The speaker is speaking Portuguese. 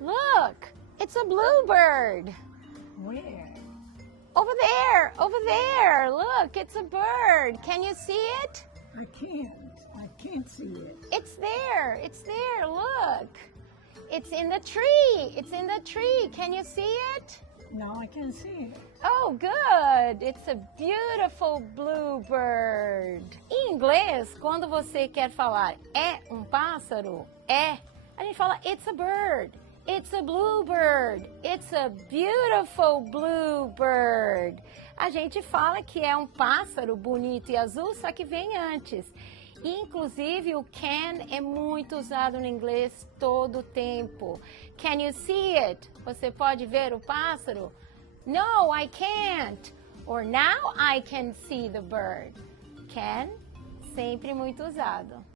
Look, it's a bluebird. Where? Over there, over there. Look, it's a bird. Can you see it? I can't see it. It's there, look. It's in the tree, it's in the tree. Can you see it? No, I can't see it. Oh, good. It's a beautiful bluebird. Em inglês, quando você quer falar é um pássaro, a gente fala it's a bird. It's a bluebird. It's a beautiful bluebird. A gente fala que é um pássaro bonito e azul, só que vem antes. Inclusive, o can é muito usado no inglês todo o tempo. Can you see it? Você pode ver o pássaro? No, I can't. Or now I can see the bird. Can, sempre muito usado.